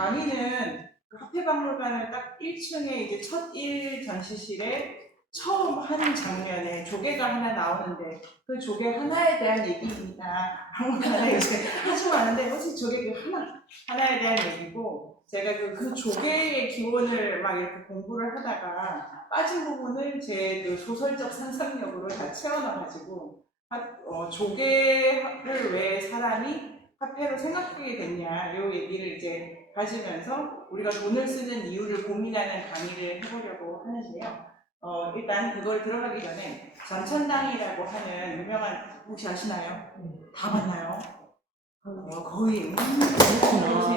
강의는 그 화폐박물관을 딱 1층에 이제 첫 1 전시실에 처음 하는 장면에 조개가 하나 나오는데 그 조개 하나에 대한 얘기입니다. 박물관에 이제 하지 않은데 혹시 조개 그 하나에 대한 얘기고 제가 그 조개의 기원을 막 이렇게 공부를 하다가 빠진 부분을 제 그 소설적 상상력으로 다 채워넣어가지고 조개를 왜 사람이 화폐로 생각하게 됐냐 이 얘기를 이제 가지면서 우리가 돈을 쓰는 이유를 고민하는 강의를 해보려고 하는데요. 일단 그걸 들어가기 전에 전천당이라고 하는 유명한 혹시 아시나요? 다 봤나요? 거의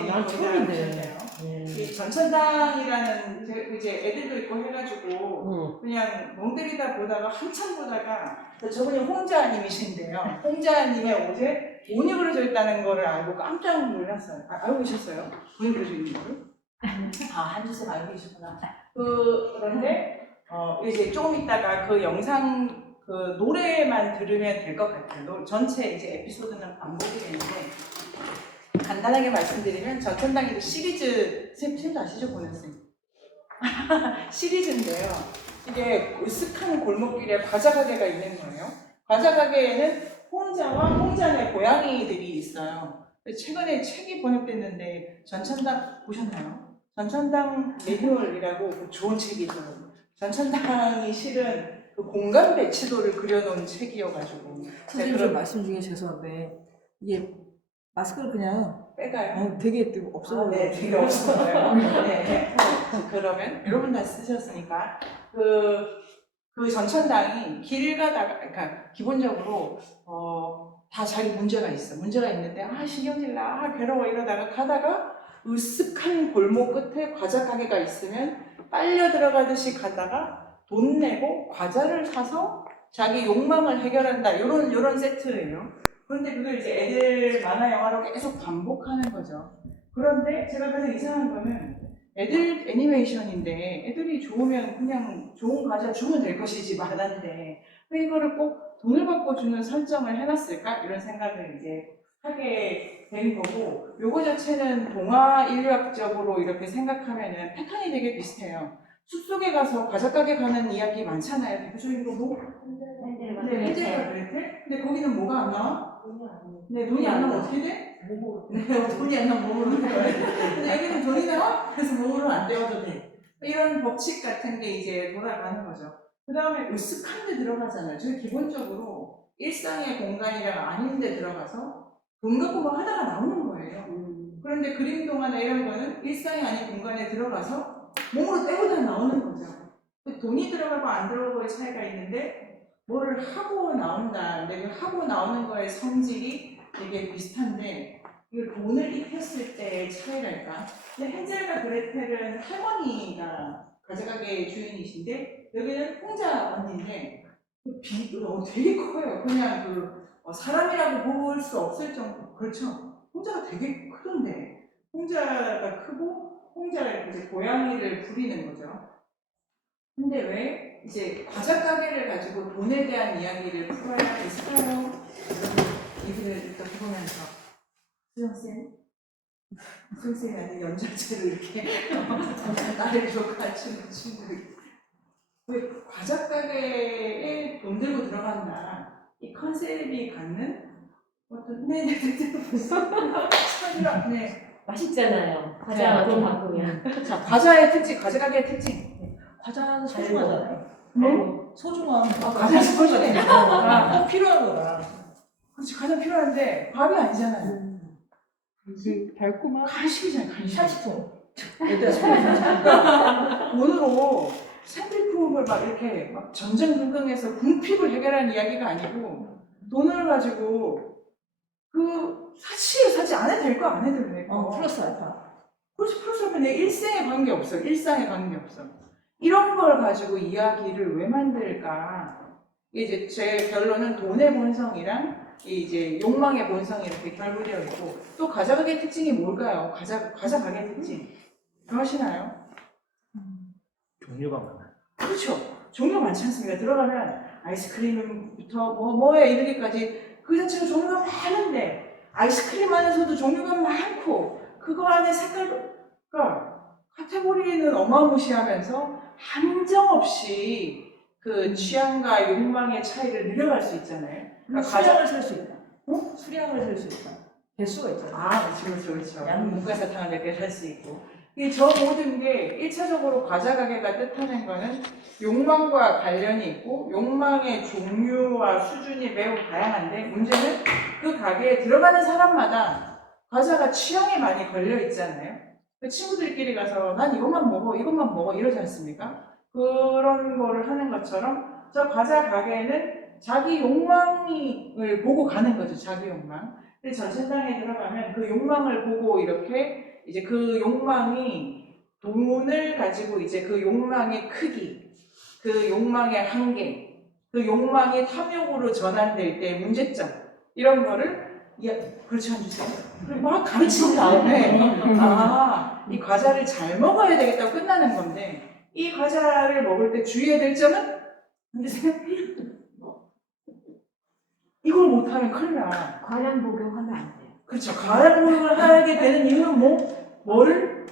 난 처음인데. 이 전천당이라는 이제 애들도 있고 해가지고 그냥 멍 때리다 보다가 한참 보다가 저분이 홍자님이신데요. 홍자님의 옷에 돈이 그려져 있다는 거를 알고 깜짝 놀랐어요. 알고 계셨어요? 돈이 그려져 있는 거를? 한주쌤 알고 계셨구나. 그런데 이제 조금 있다가 그 영상 그 노래만 들으면 될 것 같아요. 전체 이제 에피소드는 반복이 되는데 간단하게 말씀드리면 전천당이 시리즈 쌤도 아시죠? 보냈어요. 시리즈인데요. 이게 으슥한 골목길에 과자 가게가 있는 거예요. 과자 가게에는 홍자와 홍자의 고양이들이 있어요. 최근에 책이 번역됐는데 전천당 보셨나요? 전천당 매뉴얼이라고 좋은 책이 있어요. 전천당이 실은 그 공간 배치도를 그려놓은 책이어가지고. 선생님 저 말씀 중에 죄송한데 이게 마스크를 그냥 빼가요? 되게 없어 보여요. 네, 되게 없어 보여요. 네. 그러면 여러분 다 쓰셨으니까 그 전천당이 길 가다가 그러니까 기본적으로 다 자기 문제가 있어. 문제가 있는데 신경질나 괴로워 이러다가 가다가 으슥한 골목 끝에 과자 가게가 있으면 빨려 들어가듯이 가다가 돈 내고 과자를 사서 자기 욕망을 해결한다. 요런 세트예요. 그런데 그걸 이제 애들 만화 영화로 계속 반복하는 거죠. 그런데 제가 가장 이상한 거는 애들 애니메이션인데 애들이 좋으면 그냥 좋은 과자 주면 될 것이지 만화인데 왜 이거를 꼭 돈을 받고 주는 설정을 해놨을까? 이런 생각을 이제 하게 된 거고 요거 자체는 동화 인류학적으로 이렇게 생각하면은 패턴이 되게 비슷해요. 숲속에 가서 과자 가게 가는 이야기 많잖아요. 대표적인 거 뭐? 네, 헨젤과 그레텔. 근데 거기는 뭐가 안 나와? 네, 돈이 안 나오면 어떻게 돼? 네, 돈이 안 나오면 몸으로 때워야 돼. 근데 여기는 돈이 나와? 그래서 몸으로 안 때워도 돼. 이런 법칙 같은 게 이제 돌아가는 거죠. 그 다음에 으슥한 데 들어가잖아요. 저희 기본적으로 일상의 공간이랑 아닌 데 들어가서 돈 갖고 막 하다가 나오는 거예요. 그런데 그림 동화나 이런 거는 일상이 아닌 공간에 들어가서 몸으로 때우다 나오는 거죠. 돈이 들어가고 안 들어가고의 차이가 있는데 뭐를 하고 나온다. 근데 그 하고 나오는 거의 성질이 되게 비슷한데 이걸 돈을 입혔을 때의 차이랄까. 근데 헨젤과 그레텔은 할머니가 가져가게 주인이신데 여기는 홍자 언니인데 되게 커요. 그냥 사람이라고 볼 수 없을 정도. 그렇죠. 홍자가 되게 크던데 홍자가 크고 홍자가 이제 고양이를 부리는 거죠. 근데 왜 이제 과자 가게를 가지고 돈에 대한 이야기를 풀어야 됐을까요? 이런 얘기를 일단 해보면서 수영쌤한테 연장체를 이렇게 나를 조카치는 친구들 왜 과자 가게에 돈 들고 들어간다 이 컨셉이 갖는 어떤 네 맛있잖아요. 과자와 돈 바꾸면. 자 과자의 특징 과자 가게의 특징 과자는 소중하잖아요. 소중함. 과자 소중해. 꼭 필요한 거다. 그렇지 가장 필요한데 밥이 아니잖아요. 그 달콤한 간식이잖아요. 간식. 한식통. 돈으로 생필품을 막 이렇게 막 전전긍긍해서 궁핍을 해결하는 이야기가 아니고 돈을 가지고 사지 안 해도 될 거 안 해도 될 거. 플러스 알파. 그렇지 플러스 알파 내 일생에 관계 없어. 일상에 관계 없어. 이런 걸 가지고 이야기를 왜 만들까? 이제 제 결론은 돈의 본성이랑 이제 욕망의 본성이 이렇게 결부되어 있고 또 과자 가게 특징이 뭘까요? 과자 가게 특징 그러시나요? 종류가 많아요. 그렇죠. 종류가 많지 않습니까? 들어가면 아이스크림부터 뭐에 이르기까지 그 자체로 종류가 많은데 아이스크림 안에서도 종류가 많고 그거 안에 색깔도 그러니까 카테고리는 어마무시하면서 한정없이 그 취향과 욕망의 차이를 늘려갈 수 있잖아요. 그러니까 수량을 셀 수 있다. 수량을 셀 수 있다. 개수가 있잖아. 아, 그렇죠. 양. 문과사탕을 몇 개 살 수 있고. 저 모든 게 1차적으로 과자 가게가 뜻하는 거는 욕망과 관련이 있고 욕망의 종류와 수준이 매우 다양한데 문제는 그 가게에 들어가는 사람마다 과자가 취향에 많이 걸려 있잖아요. 그 친구들끼리 가서 난 이것만 먹어 이러지 않습니까? 그런 거를 하는 것처럼 저 과자 가게는 자기 욕망을 보고 가는 거죠. 자기 욕망. 근데 전신당에 들어가면 그 욕망을 보고 이렇게 이제 그 욕망이 돈을 가지고 이제 그 욕망의 크기, 그 욕망의 한계, 그 욕망이 탐욕으로 전환될 때 문제점 이런 거를 그렇지 않으세요? 그리고 막 가르친 다음에 이 과자를 잘 먹어야 되겠다고 끝나는 건데 이 과자를 먹을 때 주의해야 될 점은 이걸 못하면 큰일 나. 과량 복용하면 안 돼요. 그렇죠. 과잉을 하게 되는 이유는 뭐를?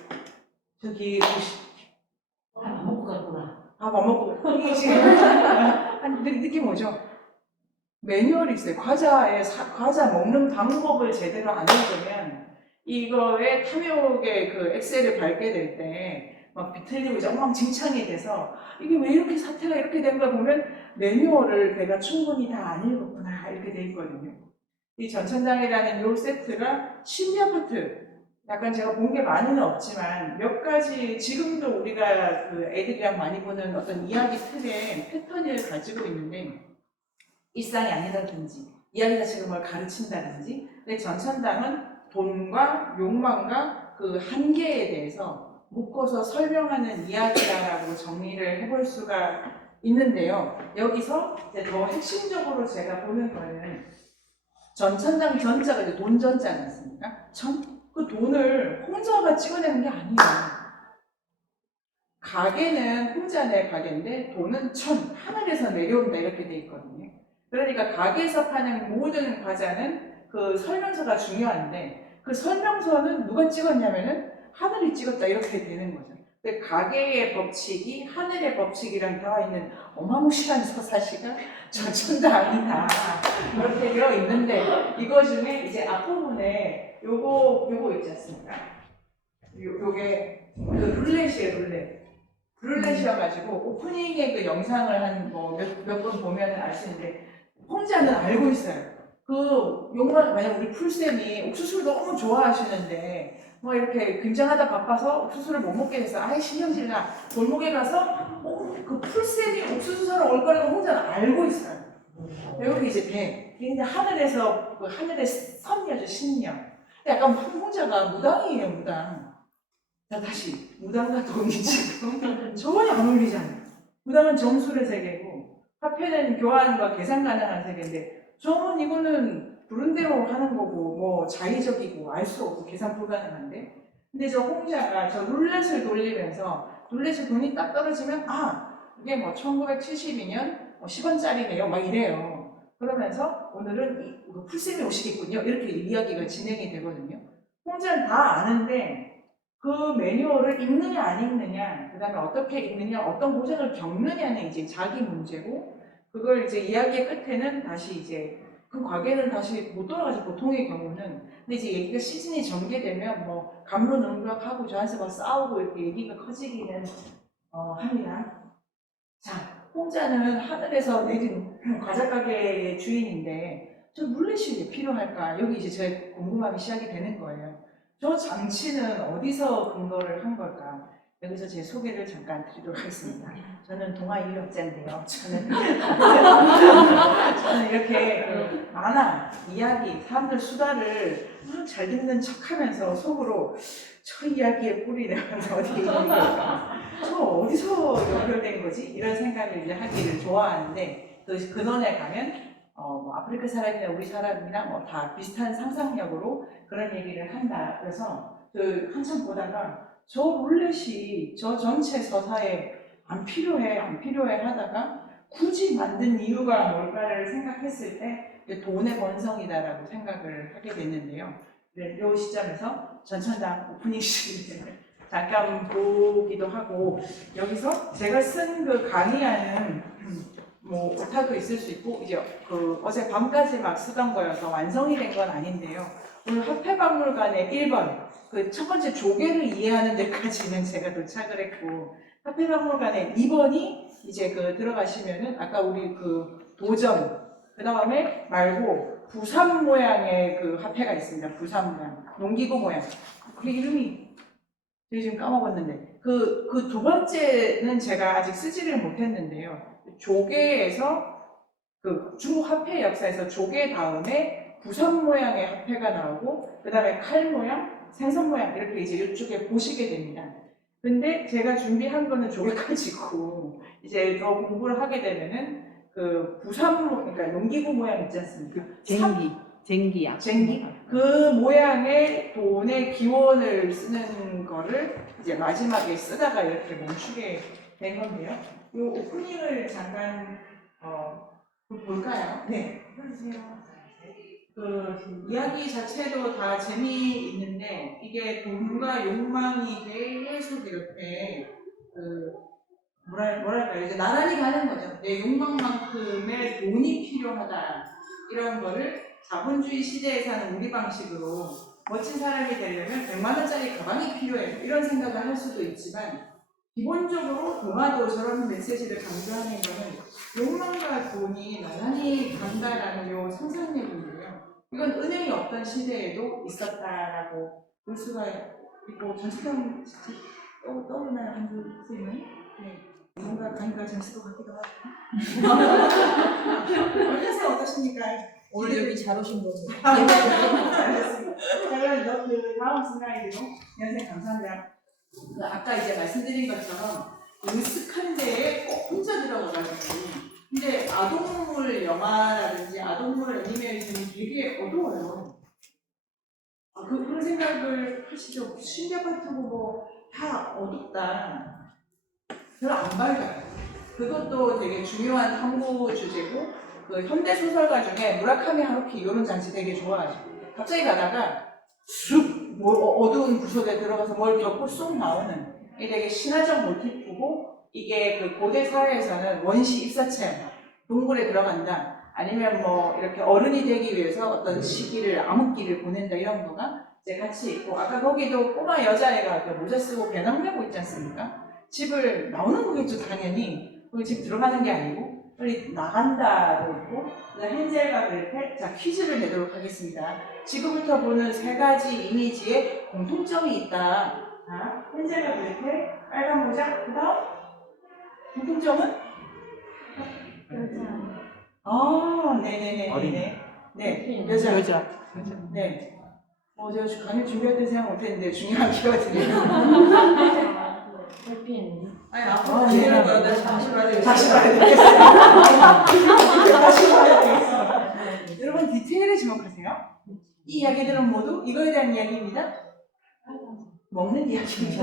안 먹고 갔구나. 밥 안 먹고. 이게 지금, 아니, 느낌 뭐죠? 매뉴얼이 있어요. 과자 먹는 방법을 제대로 안 읽으면, 이거에 탐욕의 그 엑셀을 밟게 될 때, 막 비틀리고 이제 엉망진창이 돼서, 이게 왜 이렇게 사태가 이렇게 된 걸 보면, 매뉴얼을 내가 충분히 다 안 읽었구나, 이렇게 돼 있거든요. 이 전천당이라는 요 세트가 심리 아파트, 약간 제가 본 게 많이는 없지만 몇 가지 지금도 우리가 그 애들이랑 많이 보는 어떤 이야기 틀의 패턴을 가지고 있는데 일상이 아니라든지 이야기 자체가 뭘 가르친다든지 근데 전천당은 돈과 욕망과 그 한계에 대해서 묶어서 설명하는 이야기다라고 정리를 해볼 수가 있는데요. 여기서 이제 더 핵심적으로 제가 보는 거는 전천당 전자가 이제 돈 전자지 않습니까? 그 돈을 혼자가 찍어내는 게 아니에요. 가게는 혼자 내 가게인데 돈은 하늘에서 내려온다 이렇게 돼 있거든요. 그러니까 가게에서 파는 모든 과자는 그 설명서가 중요한데 그 설명서는 누가 찍었냐면은 하늘이 찍었다 이렇게 되는 거죠. 근데 가게의 법칙이 하늘의 법칙이랑 들어와 있는 어마무시한 서사시가 전천당이다 그렇게 되어 있는데 이거 중에 이제 앞부분에 요거 있지 않습니까? 요게 그 룰렛이에요. 룰렛이어가지고 오프닝의 그 영상을 한 뭐 몇 번 보면 알 수 있는데 홍자는 알고 있어요. 그 용만 만약 우리 풀쌤이 옥수수를 너무 좋아하시는데 뭐 이렇게 굉장하다 바빠서 옥수수를 못 먹게 돼서 아예 신경질나 골목에 가서 그 풀쌤이 옥수수 사러 올 거라고 홍자는 알고 있어요. 여기 이제 배. 이게 하늘에서 그 하늘의 선녀죠, 신녀. 약간 홍자가 무당이에요, 무당. 자, 다시. 무당과 돈이 지금 전혀 안 어울리잖아요. 무당은 정술의 세계고, 화폐는 교환과 계산 가능한 세계인데, 저는 이거는 부른 대로 하는 거고, 뭐, 자의적이고, 알 수 없고, 계산 불가능한데. 근데 저 홍자가 저 룰렛을 돌리면서, 룰렛에 돈이 딱 떨어지면, 이게 뭐, 1972년 10원짜리네요. 막 이래요. 그러면서 오늘은 풀쌤이 오시겠군요. 이렇게 이야기가 진행이 되거든요. 홍자는 다 아는데 그 매뉴얼을 읽느냐 안 읽느냐, 그 다음에 어떻게 읽느냐, 어떤 고생을 겪느냐는 이제 자기 문제고 그걸 이제 이야기의 끝에는 다시 이제 그 과거에는 다시 못 돌아가죠. 보통의 경우는. 근데 이제 얘기가 시즌이 전개되면 뭐 감론을박하고 저한테 막 싸우고 이렇게 얘기가 커지기는 합니다. 자. 홍자는 하늘에서 내린 과자 가게의 주인인데 저 룰렛이 왜 필요할까? 여기 이제 제 궁금함이 시작이 되는 거예요. 저 장치는 어디서 근거를 한 걸까? 여기서 제 소개를 잠깐 드리도록 하겠습니다. 저는 동아 인력자인데요. 저는 이렇게 만화, 이야기, 사람들 수다를 잘 듣는 척하면서 속으로 저 이야기의 뿌리는 어디 있는 걸까? 저 어디서 연결된 거지? 이런 생각을 이제 하기를 좋아하는데 그 근원에 가면 뭐 아프리카 사람이나 우리 사람이나 뭐 다 비슷한 상상력으로 그런 얘기를 한다. 그래서 한참 보다가 저 룰렛이 저 전체 서사에 안 필요해 하다가 굳이 만든 이유가 뭘까를 생각했을 때 돈의 번성이다라고 생각을 하게 됐는데요. 이 시점에서 전천당 오프닝 시를 잠깐 보기도 하고, 여기서 제가 쓴 그 강의안은 뭐 오타도 있을 수 있고 이제 그 어제 밤까지 막 쓰던 거여서 완성이 된 건 아닌데요. 오늘 화폐박물관의 1번 그 첫 번째 조개를 이해하는 데까지는 제가 도착을 했고, 화폐박물관의 2번이 이제 그 들어가시면은 아까 우리 그 도전 그 다음에 말고 부산 모양의 그 화폐가 있습니다. 부산 모양 농기구 모양. 그 이름이 제가 지금 까먹었는데 그 두 번째는 제가 아직 쓰지를 못했는데요. 조개에서 그 중국 화폐 역사에서 조개 다음에 부산 모양의 화폐가 나오고 그 다음에 칼 모양, 생선 모양 이렇게 이제 이쪽에 보시게 됩니다. 근데 제가 준비한 거는 조개까지고 이제 더 공부를 하게 되면은 그 부산 그러니까 농기구 모양 있지 않습니까? 쟁기야. 쟁기? 그 모양의 돈의 기원을 쓰는 거를 이제 마지막에 쓰다가 이렇게 멈추게 된 건데요. 이 오프닝을 잠깐 볼까요? 네. 해주세요. 그 이야기 자체도 다 재미있는데 이게 돈과 욕망이 계속 이렇게 그 뭐랄까요? 이제 나란히 가는 거죠. 내 욕망만큼의 돈이 필요하다. 이런 거를 자본주의 시대에 사는 우리 방식으로 멋진 사람이 되려면 100만 원짜리 가방이 필요해. 이런 생각을 할 수도 있지만 기본적으로 동화도 저런 메시지를 강조하는 거는 욕망과 돈이 나란히 간다라는 요 상상력인데요. 이건 은행이 없던 시대에도 있었다라고 볼 수가 있고 전체적으로 떠오르나요? 한주 선생님은? 네. 뭔가 가니까 재밌을 것 같기도 하고. 선생님 어떠십니까? 오늘 여기 잘 오신 겁니다. 알겠습니다. 그러면 그 다음 슬라이드로 연생 감사합니다. 그 아까 이제 말씀드린 것처럼 으슥한 데에 꼭 혼자 들어가가지고 근데 아동물 영화라든지 아동물 애니메이션이 되게 어두워요. 그런 생각을 하시죠. 신기하고 뭐 다 어둡다. 별로 안 밝아요. 그것도 되게 중요한 탐구 주제고 그 현대 소설가 중에 무라카미 하루키 이런 장치 되게 좋아하죠. 갑자기 가다가 쑥 어두운 구석에 들어가서 뭘 겪고 쏙 나오는 이게 되게 신화적 모티프고 이게 그 고대 사회에서는 원시 입사체 동굴에 들어간다 아니면 뭐 이렇게 어른이 되기 위해서 어떤 시기를 암흑기를 보낸다 이런 거가 이제 같이 있고 아까 거기도 꼬마 여자애가 그 모자 쓰고 배낭 메고 있지 않습니까? 집을 나오는 거겠죠 당연히. 거기 집 들어가는 게 아니고 빨리 나간다고 있고 헨젤과 그레텔 자 퀴즈를 내도록 하겠습니다. 지금부터 보는 세 가지 이미지에 공통점이 있다. 자, 헨젤과 그레텔 빨간 모자 그 다음 공통점은? 네네네. 네, 여자. 네. 제가 강의 준비할 때 생각 못했는데 중요한 키워드네요. 헬핀. 아니 앞으로 다시 봐야 되겠어요. 다시 봐야 되겠어. 여러분 디테일에 주목하세요. 이 이야기들은 모두 이거에 대한 이야기입니다. 먹는 이야기입니다.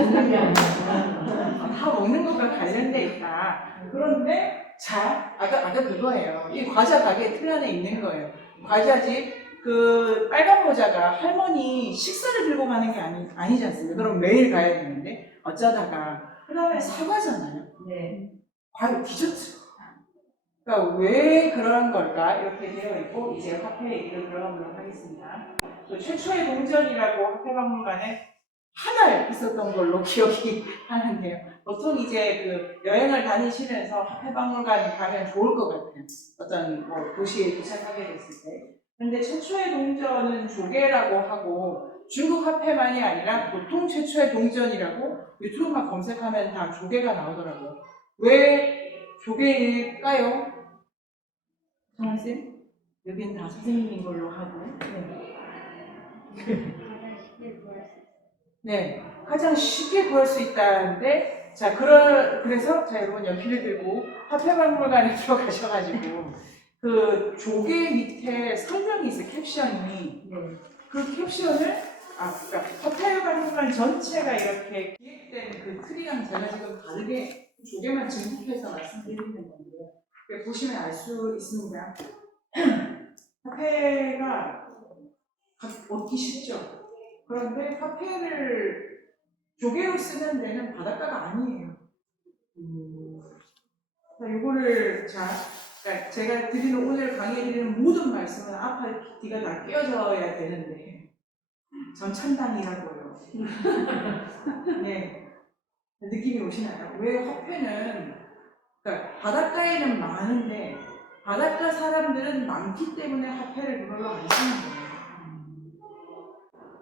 다 먹는 것과 관련돼 있다. 그런데 자 아까 그거예요. 이 과자 가게 틀 안에 있는 거예요. 과자집 그 빨간 모자가 할머니 식사를 들고 가는 게 아니지 않습니까? 그럼 매일 가야 되는데 어쩌다가 그 다음에 사과잖아요. 네. 과연 디저트. 그러니까 왜 그런 걸까? 이렇게 되어 있고 이제 화폐 얘기로 들어가보도록 하겠습니다. 그 최초의 동전이라고 화폐박물관에 한 알 있었던 걸로 기억이 하는데요. 보통 이제 그 여행을 다니시면서 화폐박물관 가면 좋을 것 같아요. 어떤 뭐 도시에 도착하게 됐을 때. 근데 최초의 동전은 조개라고 하고 중국 화폐만이 아니라 보통 최초의 동전이라고 유튜브만 검색하면 다 조개가 나오더라고요. 왜 조개일까요? 정한쌤? 여기는 다 선생님인 걸로 하고. 네. 가장 쉽게 구할 수 있다는데, 자, 그래서, 자, 여러분 연필을 들고 화폐박물관에 들어가셔가지고, 그 조개 밑에 설명이 있어요, 캡션이. 그 캡션을, 그러니까 화폐박물관 전체가 이렇게 기획된 그 틀이랑 제가 지금 다르게 조개만 증폭해서 말씀드리는 건데요. 보시면 알 수 있습니다. 화폐가 얻기 쉽죠. 그런데 화폐를 조개로 쓰는 데는 바닷가가 아니에요. 자, 이거를 그러니까 제가 드리는 오늘 강의해드리는 모든 말씀은 앞뒤가 다 끼어져야 되는데 전찬당이라고요. 네, 느낌이 오시나요? 왜 화폐는 그러니까 바닷가에는 많은데 바닷가 사람들은 많기 때문에 화폐를 그걸로 안 쓰는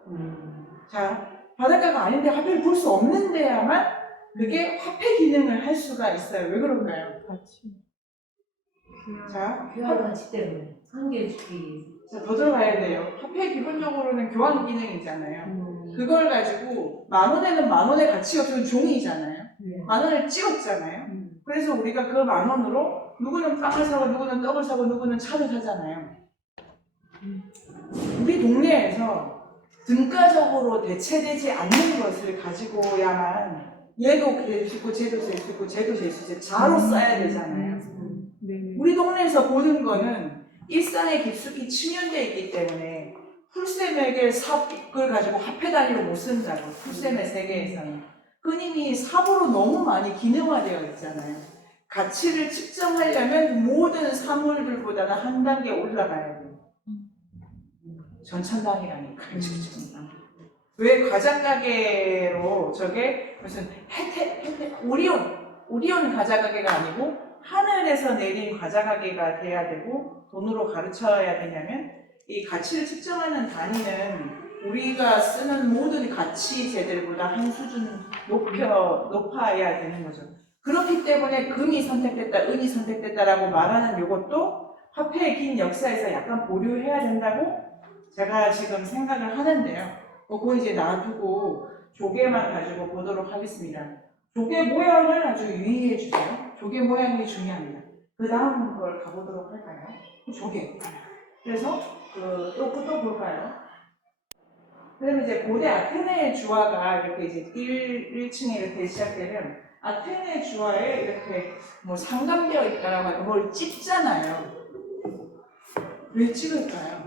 거예요. 자, 바닷가가 아닌데 화폐를 볼 수 없는 데야만 그게 화폐 기능을 할 수가 있어요. 왜 그런가요? 자, 교환 가치 때문에 한계 주기. 자, 더 들어가야 돼요. 화폐 기본적으로는 교환 기능이잖아요. 그걸 가지고 10,000원에는 10,000원의 가치가 없으면 종이잖아요. 10,000원을 찍었잖아요. 그래서 우리가 그 10,000원으로 누구는 빵을 사고 누구는 떡을 사고 누구는 차를 사잖아요. 우리 동네에서 등가적으로 대체되지 않는 것을 가지고야만 얘도 될 수 있고 쟤도 될 수 있고 쟤도 될 수 있고 자로 써야 되잖아요. 우리 동네에서 보는 거는 일상에 깊숙이 침연되어 있기 때문에 풀셈에게 삽을 가지고 화폐 단위로 못 쓴다고. 풀셈의 세계에서는 끊임이 삽으로 너무 많이 기능화되어 있잖아요. 가치를 측정하려면 모든 사물들보다는 한 단계 올라가야 돼요. 전천당이라니까요. 왜 과자 가게로 저게 무슨 오리온 과자 가게가 아니고 하늘에서 내린 과자 가게가 돼야 되고 돈으로 가르쳐야 되냐면 이 가치를 측정하는 단위는 우리가 쓰는 모든 가치제들보다 한 수준 높아야 되는 거죠. 그렇기 때문에 금이 선택됐다, 은이 선택됐다라고 말하는 이것도 화폐의 긴 역사에서 약간 보류해야 된다고 제가 지금 생각을 하는데요. 그건 이제 놔두고 조개만 가지고 보도록 하겠습니다. 조개 모양을 아주 유의해 주세요. 조개 모양이 중요합니다. 그 다음 걸 가보도록 할까요? 조개. 그래서 또 볼까요? 그다음에 이제 고대 아테네의 주화가 이렇게 이제 1층에 이렇게 시작되면 아테네 주화에 이렇게 뭐 상감되어 있다라고 하면 뭘 찍잖아요. 왜 찍을까요?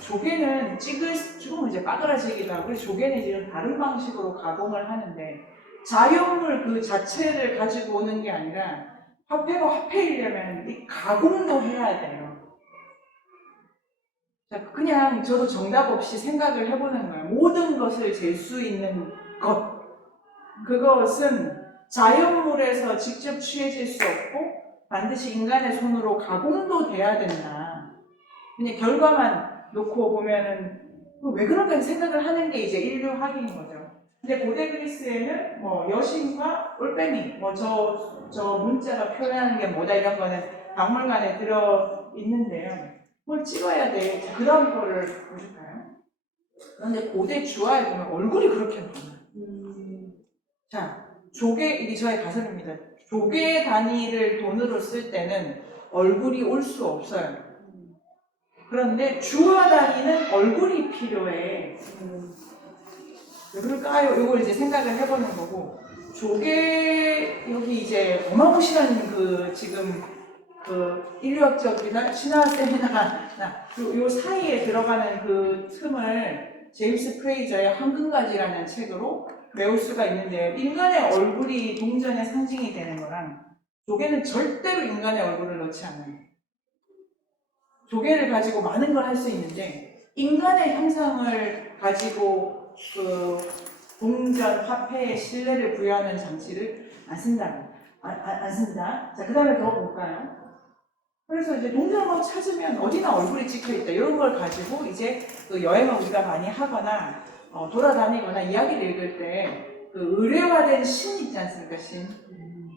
조개는 찍으면 이제 빠그라지기도 하고, 조개는 이제 다른 방식으로 가공을 하는데, 자연물 그 자체를 가지고 오는 게 아니라, 화폐가 화폐이려면 이 가공도 해야 돼요. 자, 그냥 저도 정답 없이 생각을 해보는 거예요. 모든 것을 잴 수 있는 것. 그것은 자연물에서 직접 취해질 수 없고, 반드시 인간의 손으로 가공도 돼야 된다. 그냥 결과만 놓고 보면은 왜 그런가 생각을 하는 게 이제 인류학인 거죠. 근데 고대 그리스에는 뭐 여신과 올빼미, 뭐 저 문자가 표현하는 게 뭐다 이런 거는 박물관에 들어 있는데요. 뭘 찍어야 돼. 그 다음 거를 보실까요? 그런데 고대 주화에 보면 얼굴이 그렇게 나와요. 자, 이게 저의 가설입니다. 조개 단위를 돈으로 쓸 때는 얼굴이 올 수 없어요. 그런데 주화 단위는 얼굴이 필요해. 왜 그럴까요? 이걸 이제 생각을 해보는 거고, 조개, 여기 이제 어마무시한 지금 인류학적이나 신화 세미나, 요 사이에 들어가는 그 틈을 제임스 프레이저의 황금가지라는 책으로 외울 수가 있는데, 인간의 얼굴이 동전의 상징이 되는 거랑, 조개는 절대로 인간의 얼굴을 넣지 않아요. 조개를 가지고 많은 걸 할 수 있는데 인간의 형상을 가지고 동전, 화폐에 신뢰를 부여하는 장치를 안 쓴다. 자, 그 다음에 더 볼까요? 그래서 이제 동전을 찾으면 어디나 얼굴이 찍혀있다. 이런 걸 가지고 이제 여행을 우리가 많이 하거나 돌아다니거나 이야기를 읽을 때 의뢰화된 신 있지 않습니까?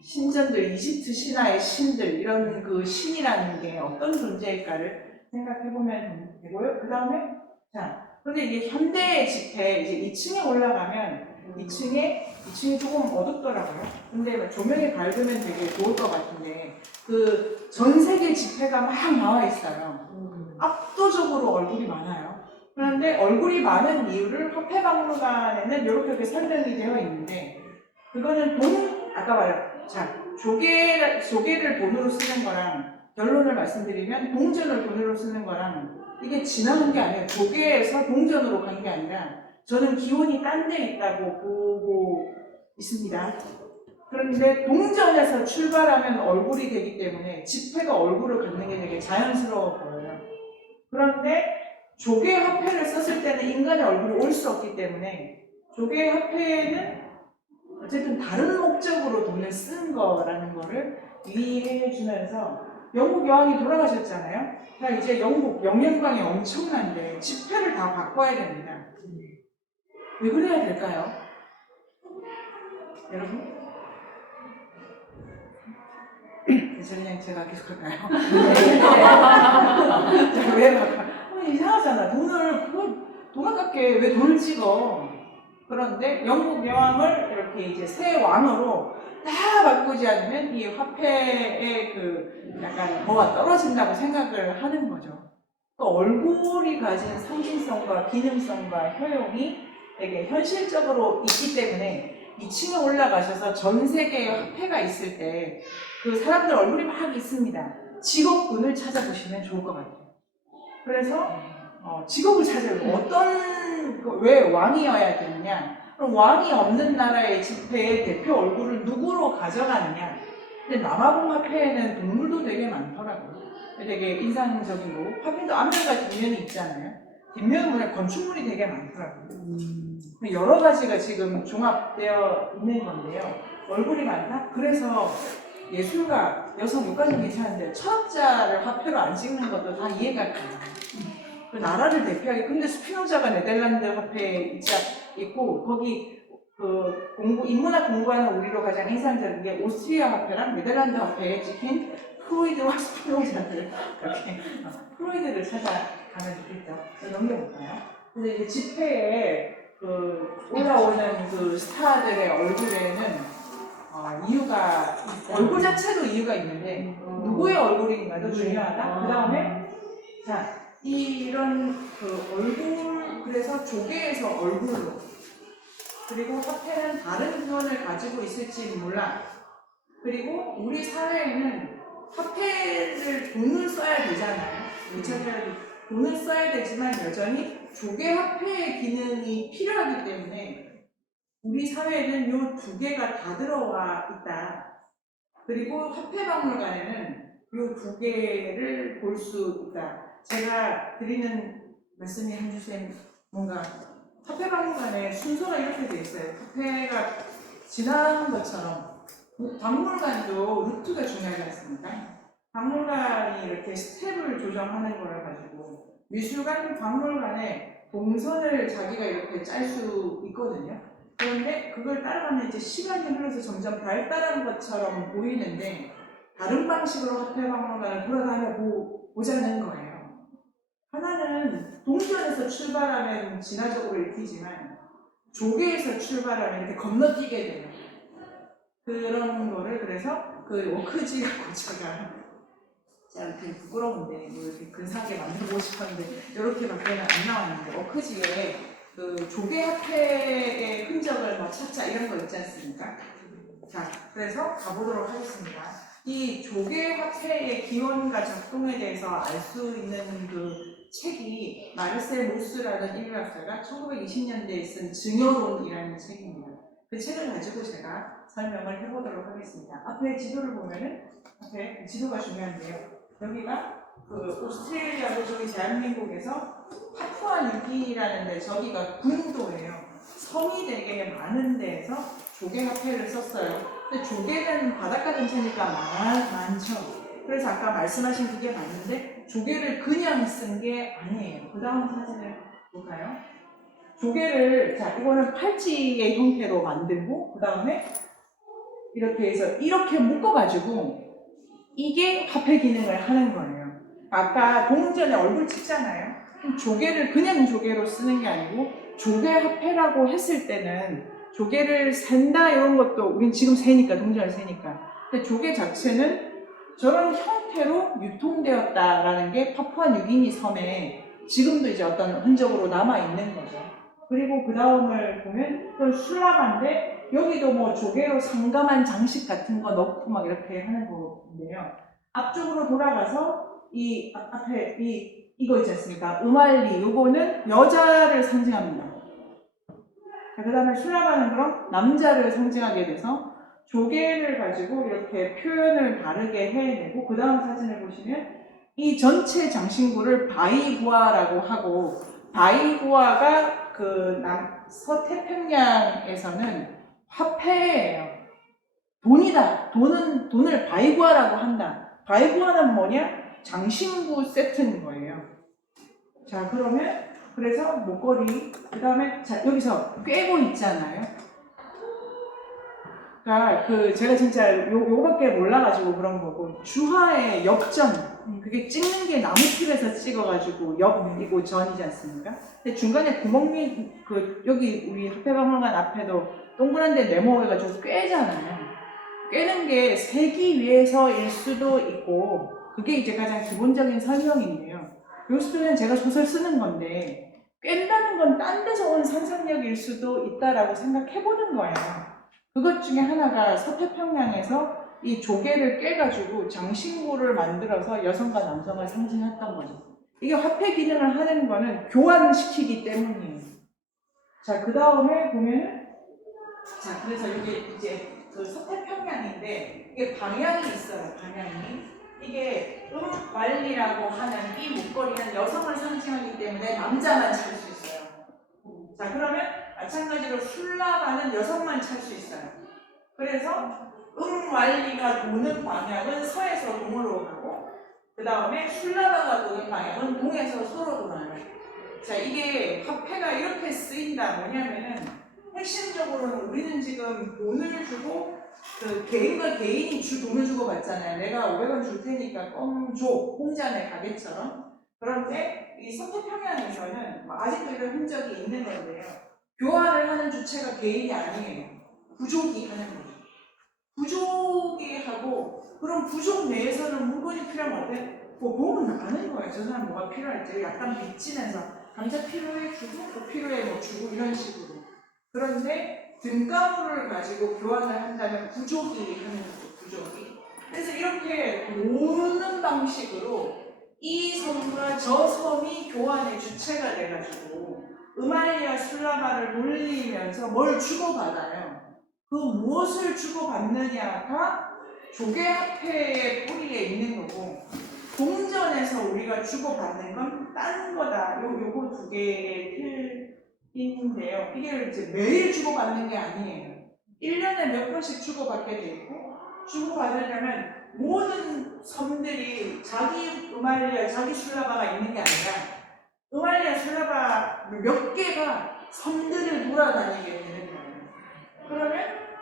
신전들, 이집트 신화의 신들, 이런 신이라는 게 어떤 존재일까를 생각해보면 되고요. 그 다음에, 자, 그런데 이게 현대의 집회, 이제 2층에 올라가면 2층이 조금 어둡더라고요. 근데 조명이 밝으면 되게 좋을 것 같은데, 전 세계 집회가 막 나와 있어요. 압도적으로 얼굴이 많아요. 그런데 얼굴이 많은 이유를 화폐박물관에는 이렇게 설명이 되어 있는데, 그거는 아까 말한, 자, 조개를 돈으로 쓰는 거랑 결론을 말씀드리면 동전을 돈으로 쓰는 거랑 이게 지나간 게 아니에요. 조개에서 동전으로 간 게 아니라 저는 기원이 딴 데 있다고 보고 있습니다. 그런데 동전에서 출발하면 얼굴이 되기 때문에 지폐가 얼굴을 갖는 게 되게 자연스러워 보여요. 그런데 조개 화폐를 썼을 때는 인간의 얼굴이 올 수 없기 때문에 조개 화폐는 어쨌든 다른 목적으로 돈을 쓴 거라는 거를 이해해 주면서 영국 여왕이 돌아가셨잖아요. 자, 이제 영국 영연방이 엄청난데 지폐를 다 바꿔야 됩니다. 왜 그래야 될까요? 여러분? 그래서 그냥 제가 계속 할까요? 왜 바꿔? 이상하잖아. 돈 아깝게 왜 돈을 찍어? 그런데 영국 여왕을 이렇게 이제 새 왕으로 다 바꾸지 않으면 이 화폐의 그 약간 뭐가 떨어진다고 생각을 하는 거죠. 또 얼굴이 가진 상징성과 기능성과 효용이 되게 현실적으로 있기 때문에 2층에 올라가셔서 전 세계의 화폐가 있을 때 그 사람들 얼굴이 막 있습니다. 직업군을 찾아보시면 좋을 것 같아요. 그래서 직업을 찾아요. 왜 왕이어야 되느냐? 그럼 왕이 없는 나라의 지폐의 대표 얼굴을 누구로 가져가느냐? 근데 남아공 화폐에는 동물도 되게 많더라고요. 되게 인상적이고 화폐도 앞면과 뒷면이 있잖아요. 뒷면은 그냥 건축물이 되게 많더라고요. 여러 가지가 지금 종합되어 있는 건데요. 얼굴이 많다? 그래서 예술가, 여성 요까지는 괜찮은데 철학자를 화폐로 안 찍는 것도 다 이해가 가요. 그 나라를 대표하게. 근데 스피노자가 네덜란드 화폐에 있고 거기 인문학 공부하는 우리로 가장 인상적인 게 오스트리아 화폐랑 네덜란드 화폐에 찍힌 프로이드와 스피노자들 이렇게 프로이드를 찾아가면 좋겠죠. 넘겨볼까요? 근데 이제 지폐에 올라오는 그 스타들의 얼굴에는 이유가 얼굴 자체도 이유가 있는데 누구의 얼굴인가도 중요하다. 그 다음에 자 이런 얼굴 그래서 조개에서 얼굴로 그리고 화폐는 다른 표현을 가지고 있을지 몰라. 그리고 우리 사회에는 화폐를 돈을 써야 되잖아요. 돈을 써야 되지만 여전히 조개 화폐의 기능이 필요하기 때문에 우리 사회에는 이 두 개가 다 들어와 있다. 그리고 화폐박물관에는 이 두 개를 볼 수 있다. 제가 드리는 말씀이 한주쌤 뭔가 화폐박물관에 순서가 이렇게 돼 있어요. 화폐가 지나간 것처럼 박물관도 루트가 중요하지 않습니까? 박물관이 이렇게 스텝을 조정하는 걸 가지고 미술관, 박물관에 동선을 자기가 이렇게 짤 수 있거든요. 그런데 그걸 따라가면 이제 시간이 흘러서 점점 발달한 것처럼 보이는데 다른 방식으로 화폐박물관을 돌아다녀 보자는 거예요. 하나는 동전에서 출발하면 진화적으로 읽히지만 조개에서 출발하면 이렇게 건너뛰게 돼요. 그런 거를 그래서 그 워크지라고 제가 이렇게 부끄러운데 이렇게 근사하게 만들고 싶었는데 이렇게밖에 안 나왔는데 워크지에 그 조개 화폐의 흔적을 뭐 찾자 이런 거 있지 않습니까? 자, 그래서 가보도록 하겠습니다. 이 조개 화폐의 기원과 작동에 대해서 알 수 있는 그 책이 마르셀 모스라는 인류학자가 1920년대에 쓴 증여론이라는 책입니다. 그 책을 가지고 제가 설명을 해보도록 하겠습니다. 앞에 지도를 보면은 앞에 지도가 중요한데요. 여기가 그 오스트레일리아고 저기 대한민국에서 파푸아뉴기니라는데 저기가 군도예요. 섬이 되게 많은 데에서 조개 화폐를 썼어요. 근데 조개는 바닷가 근처니까 많죠. 그래서 아까 말씀하신 그게 맞는데 조개를 그냥 쓴 게 아니에요. 그 다음 사진을 볼까요? 조개를 자 이거는 팔찌의 형태로 만들고 그 다음에 이렇게 해서 이렇게 묶어가지고 이게 화폐 기능을 하는 거예요. 아까 동전에 얼굴 찍잖아요. 조개를 그냥 조개로 쓰는 게 아니고 조개 화폐라고 했을 때는 조개를 센다 이런 것도 우린 지금 세니까 동전을 세니까 근데 조개 자체는 저런 형태로 유통되었다라는 게 파푸아뉴기니 섬에 지금도 이제 어떤 흔적으로 남아 있는 거죠. 그리고 그 다음을 보면 또 술라바인데 여기도 뭐 조개로 상감한 장식 같은 거 넣고 막 이렇게 하는 건데요. 앞쪽으로 돌아가서 이 앞에 이거 있지 않습니까? 음알리 요거는 여자를 상징합니다. 그 다음에 술라바는 그럼 남자를 상징하게 돼서 조개를 가지고 이렇게 표현을 다르게 해내고 그 다음 사진을 보시면 이 전체 장신구를 바이구아라고 하고 바이구아가 그 서태평양에서는 화폐예요. 돈이다. 돈을 바이구아라고 한다. 바이구아는 뭐냐? 장신구 세트인 거예요. 자, 그러면 그래서 목걸이 그 다음에 자 여기서 꿰고 있잖아요. 그러니까 그 제가 진짜 요거밖에 몰라가지고 그런 거고 주화의 역전 그게 찍는 게 나무필에서 찍어가지고 역이고 전이지 않습니까? 근데 중간에 구멍이 그 여기 우리 화폐박물관 앞에도 동그란 데 네모해가지고 꿰잖아요. 꿰는 게 세기 위해서일 수도 있고 그게 이제 가장 기본적인 설명인데요. 요스트는 제가 소설 쓰는 건데 꿰다는 건 딴 데서 온 상상력일 수도 있다라고 생각해보는 거예요. 그것 중에 하나가 서태평양에서 이 조개를 깨가지고 장신구를 만들어서 여성과 남성을 상징했던 거죠. 이게 화폐 기능을 하는 거는 교환시키기 때문이에요. 자, 그 다음에 보면은 자, 그래서 이게 이제 그 서태평양인데 이게 방향이 있어요. 방향이. 이게 음왈리라고 하는 이 목걸이는 여성을 상징하기 때문에 남자만 찰 수 있어요. 자, 그러면 마찬가지로 술라바는 여성만 찰 수 있어요. 그래서 음왈리가 도는 방향은 서에서 동으로 가고 그 다음에 술라바가 도는 방향은 동에서 서로 돌아요. 자, 이게 화폐가 이렇게 쓰인다 뭐냐면은 핵심적으로는 우리는 지금 돈을 주고 그 개인과 개인이 돈을 주고 받잖아요. 내가 500원 줄 테니까 껌 줘. 홍자매 가게처럼. 그런데 이 서태평양에서는 아직도 이런 흔적이 있는 건데요. 교환을 하는 주체가 개인이 아니에요. 부족이 하는 거죠. 부족이 하고 그럼 부족 내에서는 물건이 필요하면 어때? 뭐 보면 아는 거예요. 저 사람 뭐가 필요할지 약간 비치면서 감자 필요해 주고 그 필요해 뭐 주고 이런 식으로. 그런데 등가물을 가지고 교환을 한다면 부족이 하는 거죠. 부족이. 그래서 이렇게 도는 방식으로 이 섬과 저 섬이 교환의 주체가 돼가지고 음알리아 술라바를 돌리면서 뭘 주고받아요. 그 무엇을 주고받느냐가 조개화폐의 뿌리에 있는 거고 동전에서 우리가 주고받는 건 딴 거다. 요거 두 개의 틀인데요. 이게 이제 매일 주고받는 게 아니에요. 1년에 몇 번씩 주고받게 돼 있고 주고받으려면 모든 섬들이 자기 음알리아, 자기 술라바가 있는 게 아니라 음알리아 술라바 몇 개가 섬들을 돌아다니게 되는 거예요. 그러면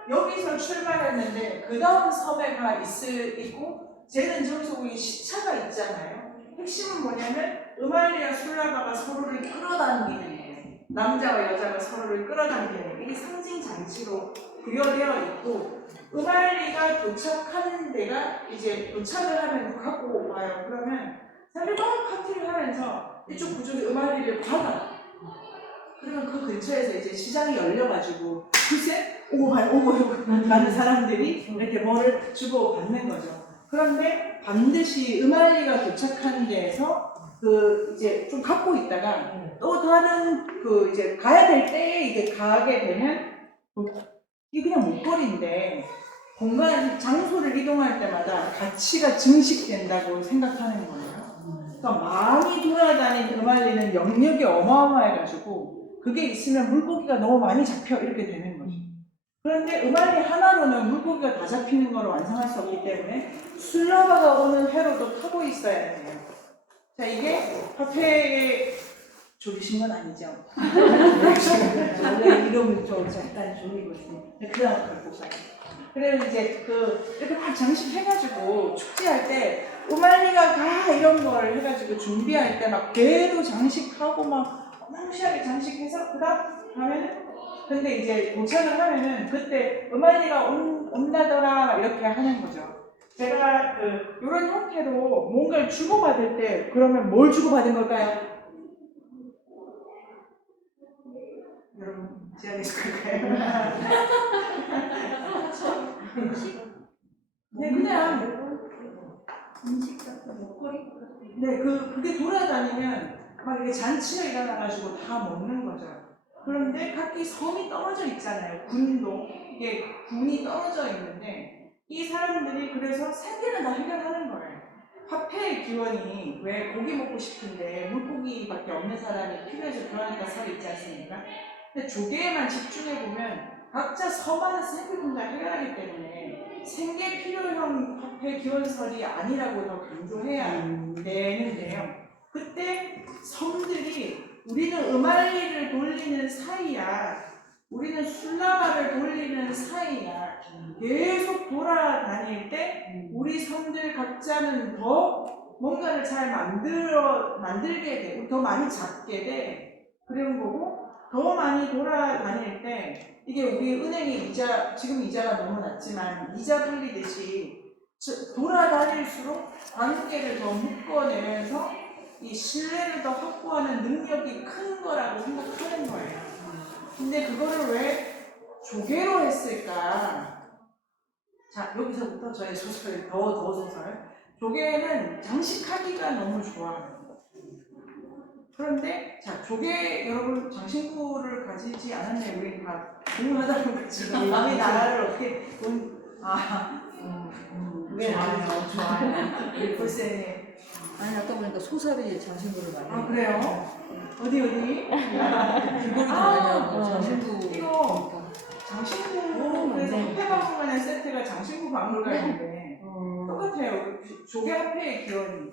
여기서 출발했는데 그 다음 섬에 가 있고 쟤는 저기서 오기 시차가 있잖아요. 핵심은 뭐냐면 음알리아 술라바가 서로를 끌어당기는 거예요. 남자와 여자가 서로를 끌어당기는 거예요. 이게 상징 장치로 부여되어 있고 음알리가 도착하는 데가 이제 도착을 하면 갖고 와요. 그러면 사람들이 막 파티를 하면서 이쪽 부족이 음알리를 받아. 그러면 그 근처에서 이제 시장이 열려가지고 글쎄 오고 가는 사람들이 이렇게 뭐를 주고 받는 거죠. 그런데 반드시 음알리가 도착하는 데에서 그 이제 좀 갖고 있다가 또 다른 그 이제 가야 될 때에 이게 가게 되면 이게 그냥 목걸이인데 공간 장소를 이동할 때마다 가치가 증식된다고 생각하는 거예요. 그러니까 많이 돌아다닌 음알리는 영역이 어마어마해가지고 그게 있으면 물고기가 너무 많이 잡혀 이렇게 되는 거죠. 그런데 음알리 하나로는 물고기가 다 잡히는 걸 완성할 수 없기 때문에 술라바가 오는 회로도 타고 있어야 돼요. 자, 이게 화폐에 졸리신 건 아니죠? 원래 이름을 좀 잠깐 졸리고 있으니 그 다음 갖고 가요. 그래서 이제 이렇게 막 장식해가지고 축제할 때 음알리가 가 이런 걸 해가지고 준비할 때 막 배도 장식하고 막 어마무시하게 장식해서 그 다음 가면은 근데 이제 도착을 하면은 그때 음알리가 온다더라 이렇게 하는 거죠. 제가 이런 형태로 뭔가를 주고받을 때 그러면 뭘 주고받은 걸까요? 여러분 제안해줄까요? 네, 그냥 음식 같은 목걸이 네, 그게 돌아다니면 막 이렇게 잔치가 일어나가지고 다 먹는 거죠. 그런데 각기 성이 떨어져 있잖아요. 군도 이게 군이 떨어져 있는데 이 사람들이 그래서 생계는 다 해결하는 거예요. 화폐의 기원이 왜 고기 먹고 싶은데 물고기밖에 없는 사람이 필요해서 교환하니까 살이 있지 않습니까? 근데 조개에만 집중해 보면 각자 섬 안에서 생계 문제를 해결하기 때문에 생계 필요형 화폐 기원설이 아니라고 더 강조해야 되는데요. 그때 섬들이 우리는 음알리를 돌리는 사이야, 우리는 술라마를 돌리는 사이야, 계속 돌아다닐 때 우리 섬들 각자는 더 뭔가를 잘 만들게 돼, 더 많이 잡게 돼. 그런 거고, 더 많이 돌아다닐 때 이게 우리 은행의 이자, 지금 이자가 너무 낮지만 이자 불리듯이 돌아다닐수록 관계를 더 묶어내면서 이 신뢰를 더 확보하는 능력이 큰 거라고 생각하는 거예요. 근데 그거를 왜 조개로 했을까? 자, 여기서부터 저의 소설, 더 소설. 조개는 장식하기가 너무 좋아요. 그런데, 자, 조개, 여러분, 장신구를 가지지 않았네. 우리 다 공부하다 보니까 지금 우리 나라를 어떻게, 좋아요. 글쎄. 아니 아까 보니까 소설이 장신구를 많이 아, 그래요? 어디? 길거리 다니냐고 장신구 이거 장신구, 그래서 화폐박물관의 세트가 장신구 박물관인데 똑같아요. 조개 화폐의 기원이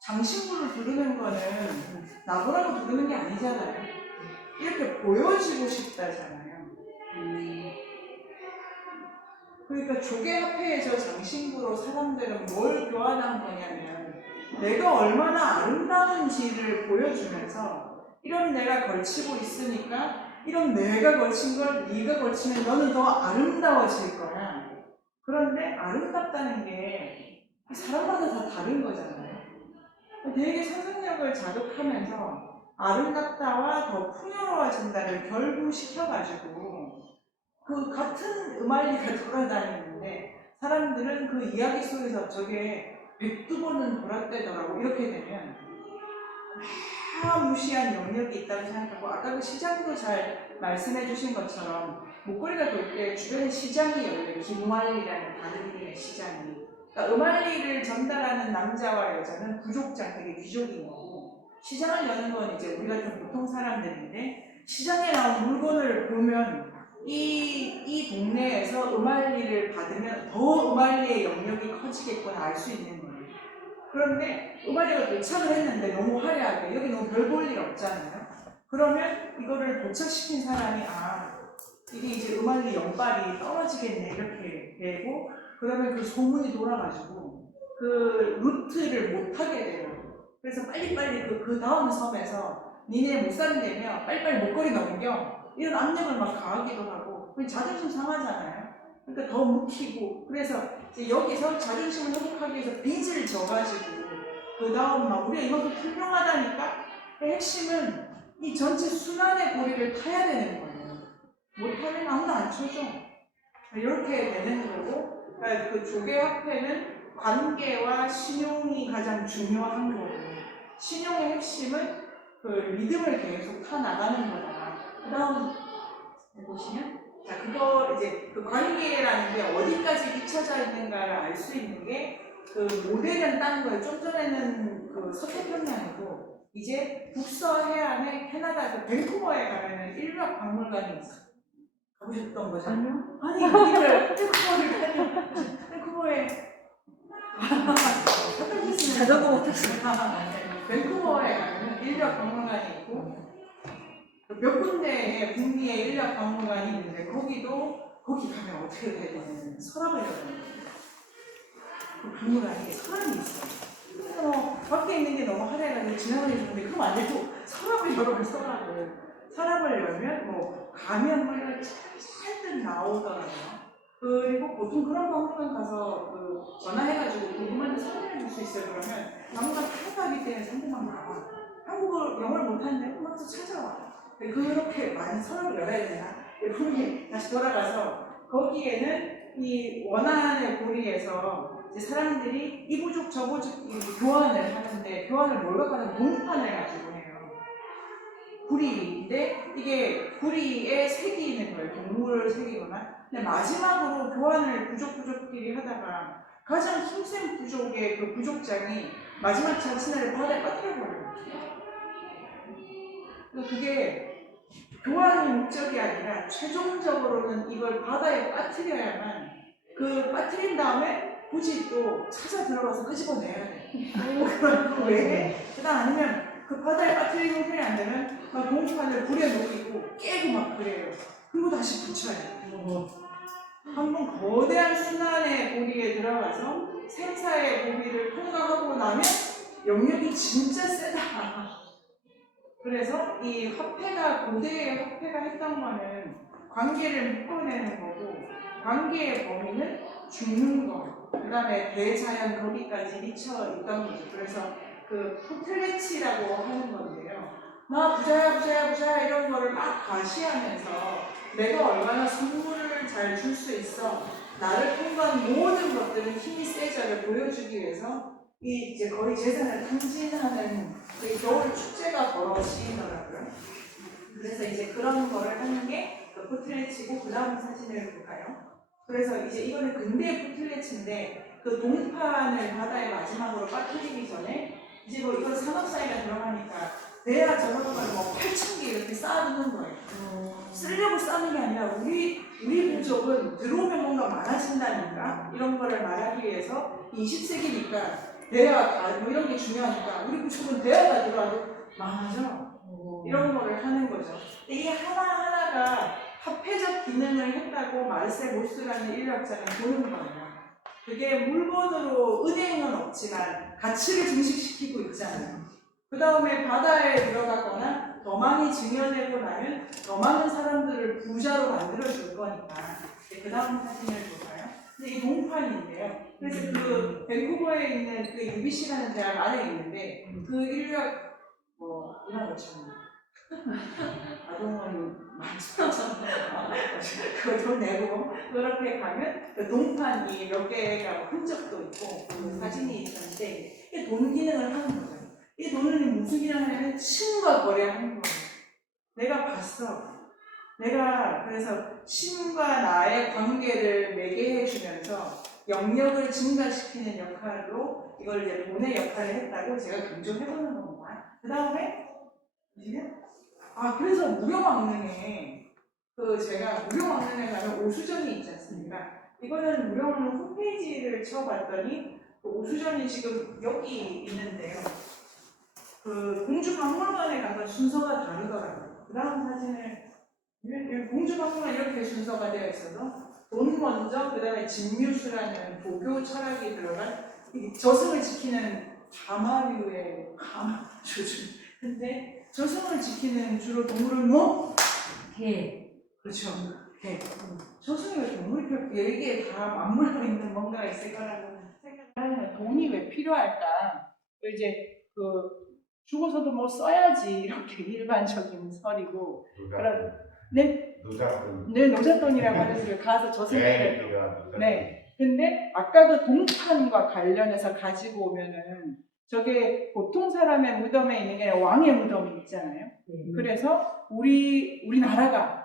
장신구를 부르는 거는 나보라고 부르는 게 아니잖아요. 이렇게 보여지고 싶다잖아요. 그러니까 조개 화폐에서 장신구로 사람들은 뭘 교환한 거냐면 내가 얼마나 아름다운지를 보여주면서 이런 내가 걸치고 있으니까 이런 내가 걸친 걸 네가 걸치면 너는 더 아름다워질 거야. 그런데 아름답다는 게 사람마다 다 다른 거잖아요. 되게 상상력을 자극하면서 아름답다와 더 풍요로워진다를 결부시켜가지고 그 같은 음알리가 돌아다니는데 사람들은 그 이야기 속에서 저게 102번은 돌았대더라고. 이렇게 되면 무시한 영역이 있다고 생각하고 아까 그 시장도 잘 말씀해 주신 것처럼 목걸이가 돌 때 주변에 시장이 열려요. 김말리라는 다른 이름의 시장이. 그러니까 음알리를 전달하는 남자와 여자는 부족장, 되게 귀족인 거고 시장을 여는 건 이제 우리 같은 보통 사람들인데 시장에 나온 물건을 보면 이 동네에서 음알리를 받으면 더 음알리의 영역이 커지겠구나 알 수 있는 거예요. 그런데 음알리가 도착을 했는데 너무 화려하게 여기 너무 별 볼 일 없잖아요. 그러면 이거를 도착시킨 사람이 이게 이제 음알리 영빨이 떨어지겠네 이렇게 되고 그러면 그 소문이 돌아가지고 그 루트를 못 하게 돼요. 그래서 빨리빨리 그 다음 섬에서 니네 못 살려면 빨리빨리 목걸이 넘겨 이런 압력을 막 가하기도 하고 자존심 상하잖아요. 그러니까 더 묵히고 그래서 이제 여기서 자존심을 회복하기 위해서 빚을 져가지고 그 다음 막 우리가 이만큼 훌륭하다니까 핵심은 이 전체 순환의 고리를 타야 되는 거예요. 못하면 아무도 안 쳐줘. 이렇게 되는 거고 그러니까 그 조개 화폐는 관계와 신용이 가장 중요한 거고 신용의 핵심은 그 리듬을 계속 타 나가는 거다. 그 다음 보시면 자 그거 이제 그 관계라는 게 어디까지 비춰져 있는가를 알 수 있는 게 그 모델은 딴 거예요. 좀 전에는 그 서태평양이고 이제 북서해안의 캐나다 그 밴쿠버에 가면은 인류학 박물관이 있어요. 가보셨던 거잖아요? 아니 여기를 밴쿠버에 자전거 못 탔어. 밴쿠버에 가면 인류학 박물관이 있고 몇 군데의 북미의 인류학 박물관이 있는데 거기 가면 어떻게 되냐면 서랍을 열어요. 그 박물관에 서랍이 있어요. 그래서 밖에 있는 게 너무 화려해가지고 지나가는 중인데 그럼 안 되고 서랍을 열어요. 서랍을 열면 뭐 가면물이 살짝 나오더라고요. 그리고 보통 그런 박물관 가서 전화해가지고 궁금한데 설명해 줄 수 있어요. 그러면 박물관 타가기 때문에 상대방 나와. 한국어 영어를 못하는데 음악도 찾아와. 그렇게 많이 서랍을 열어야 되나? 분명히 다시 돌아가서 거기에는 이 원안의 고리에서 이제 사람들이 이 부족 저 부족 교환을 하는데 교환을 뭘 갖고 하는 공판을 가지고 해요. 불이 구리인데 이게 구리에 색이 있는 거예요. 동물을 새기거나. 근데 마지막으로 교환을 부족끼리 하다가 가장 힘센 부족의 그 부족장이 마지막 자신을 바다에 빠뜨려버려요. 그게 교환이 목적이 아니라 최종적으로는 이걸 바다에 빠뜨려야만 그 빠뜨린 다음에 굳이 또 찾아 들어가서 끄집어내야 돼. 그런 거 외에 그다음 아니면 그 바다에 빠뜨린 형편이 안 되면 막 동판을 불에 녹이고 깨고 막 그래요. 그리고 다시 붙여요. 한번 거대한 순환의 고리에 들어가서 생사의 고비를 통과하고 나면 영역이 진짜 세다. 그래서 이 화폐가 고대의 화폐가 했던 거는 관계를 묶어내는 거고 관계의 범위는 죽는 거. 그 다음에 대자연 거기까지 미쳐 있던 거죠. 그래서 그 포틀레치라고 하는 건데요. 나 부자야 이런 거를 막 과시하면서 내가 얼마나 선물을 잘 줄 수 있어. 나를 통과한 모든 것들은 힘이 세져를 보여주기 위해서 이 이제 거의 재산을 탕진하는 그 겨울 축제가 벌어지더라고요. 그래서 이제 그런 거를 하는 게 그 포틀레치고 그 다음 사진을 볼까요? 그래서 이제 이거는 근대 포틀레치인데 그 동판을 바다에 마지막으로 빠뜨리기 전에 이제 뭐 이건 산업사회가 들어가니까 대야 저런 걸 뭐 8,000개 이렇게 쌓아두는 거예요. 쓰려고 쌓는 게 아니라 우리 부족은 들어오면 뭔가 많아진다니까 이런 거를 말하기 위해서 20세기니까 대야가 뭐 이런 게 중요하니까 우리 부족은 대야가 들어와도 많아져. 이런 거를 하는 거죠. 이게 하나하나가 화폐적 기능을 했다고 마르셀 모스라는 인류학자는 보는 거예요. 그게 물건으로 은행은 없지만 가치를 증식시키고 있잖아요. 그 다음에 바다에 들어가거나 더 많이 증여되고 나면 더 많은 사람들을 부자로 만들어줄 거니까. 그 다음 사진을 볼까요? 근데 이 동판인데요. 그래서 그 밴쿠버에 있는 그 UBC라는 대학 안에 있는데 그 인류학 뭐 이런 것처럼 아동원 그거 돈 내고 그렇게 가면 그 동판이 몇 개가 흔적도 있고 그 사진이 있었는데 이게 돈 기능을 하는 거죠. 이 돈은 무슨 기능을 하냐면 신과 거래하는 거예요. 내가 봤어. 내가 그래서 신과 나의 관계를 매개해 주면서 영역을 증가시키는 역할로 이걸 이제 돈의 역할을 했다고 제가 강조해보는 겁니다. 그 다음에 보시면 그래서 무료왕릉에 제가 무료왕릉에 가면 오수전이 있지 않습니까? 이거는 무료왕릉 홈페이지를 쳐봤더니 그 오수전이 지금 여기 있는데요. 그 공주박물관에 가면 순서가 다르더라고요. 그 다음 사진을 공주박물관 이렇게 순서가 되어 있어서 돈 먼저 그 다음에 진뮤수라는 도교 철학이 들어간 저승을 지키는 가마류의 가마주주. 근데 저승을 지키는 주로 동물은 뭐? 개. 그렇죠. 개. 저승에 동물이 별게 다 맞물려 있는 뭔가가 있을 거라고 생각하면 돈이 왜 필요할까? 이제 죽어서도 뭐 써야지 이렇게 일반적인 설이고 노잣돈이라고 하는 게 가서 저승에 네. 근데 아까 그 동판과 관련해서 가지고 오면은 저게 보통 사람의 무덤에 있는 게 아니라 왕의 무덤이 있잖아요. 그래서 우리나라가